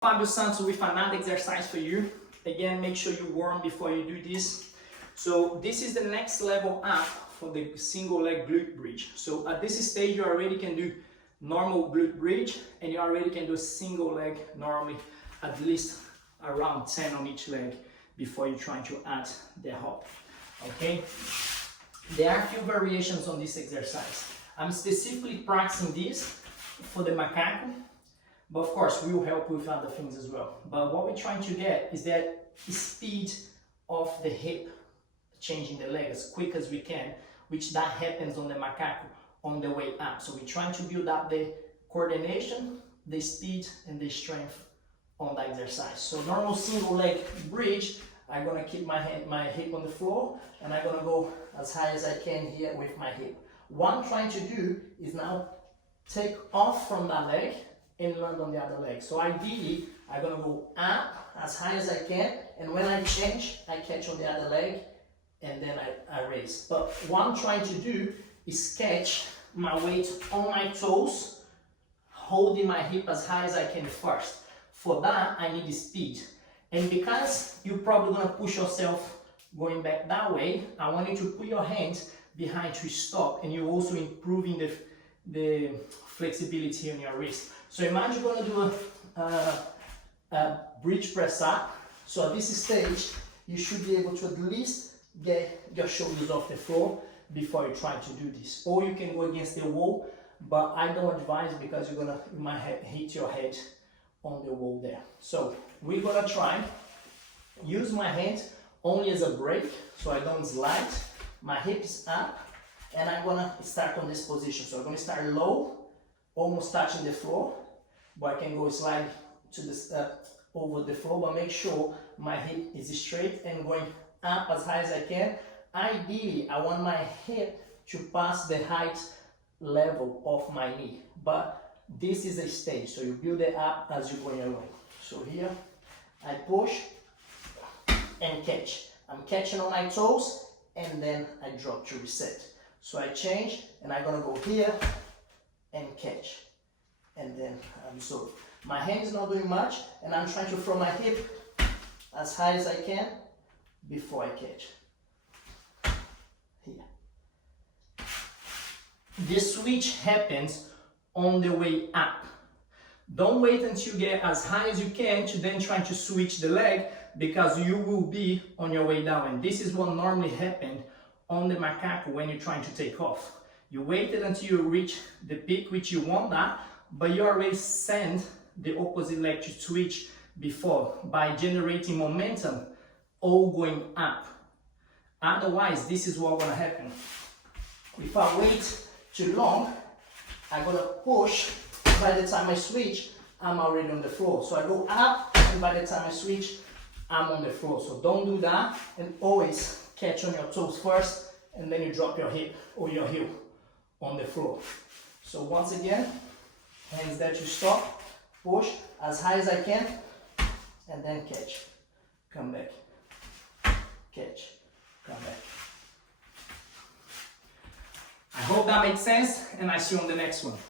Fabio Santos with another exercise for you. Again, make sure you warm before you do this. So this is the next level up for the single leg glute bridge. So at this stage you already can do normal glute bridge and you already can do single leg normally, at least around 10 on each leg before you try to add the hop. Okay, there are a few variations on this exercise. I'm specifically practicing this for the macaco, but of course we will help with other things as well. But what we're trying to get is that speed of the hip, changing the leg as quick as we can, which that happens on the macaco on the way up. So we're trying to build up the coordination, the speed and the strength on the exercise. So normal single leg bridge, I'm gonna keep my hip on the floor and I'm gonna go as high as I can here with my hip. What I'm trying to do is now take off from that leg and land on the other leg. So ideally, I'm gonna go up as high as I can, and when I change, I catch on the other leg and then I raise. But what I'm trying to do is catch my weight on my toes, holding my hip as high as I can first. For that, I need speed. And because you're probably gonna push yourself going back that way, I want you to put your hands behind to stop, and you're also improving the flexibility on your wrist. So imagine you're gonna do a bridge press up. So at this stage, you should be able to at least get your shoulders off the floor before you try to do this. Or you can go against the wall, but I don't advise because you might hit your head on the wall there. So we're gonna try use my hands only as a brake so I don't slide. My hips up and I'm gonna start on this position. So I'm gonna start low, almost touching the floor, but I can go slide to this over the floor, but make sure my hip is straight and going up as high as I can. Ideally, I want my hip to pass the height level of my knee, but this is a stage, so you build it up as you go along. So here, I push and catch. I'm catching on my toes, and then I drop to reset. So I change, and I'm gonna go here and catch, and then absorb. My hand is not doing much, and I'm trying to throw my hip as high as I can before I catch. Here. This switch happens on the way up. Don't wait until you get as high as you can to then try to switch the leg, because you will be on your way down. And this is what normally happens on the macaco when you're trying to take off. You waited until you reach the peak, which you want that, but you already sent the opposite leg to switch before by generating momentum all going up. Otherwise, this is what's gonna happen. If I wait too long, I'm gonna push. By the time I switch, I'm already on the floor. So I go up, and by the time I switch, I'm on the floor. So don't do that, and always catch on your toes first, and then you drop your hip or your heel on the floor. So once again, hands there to stop, push as high as I can, and then catch. Come back, catch, come back. I hope that makes sense, and I see you on the next one.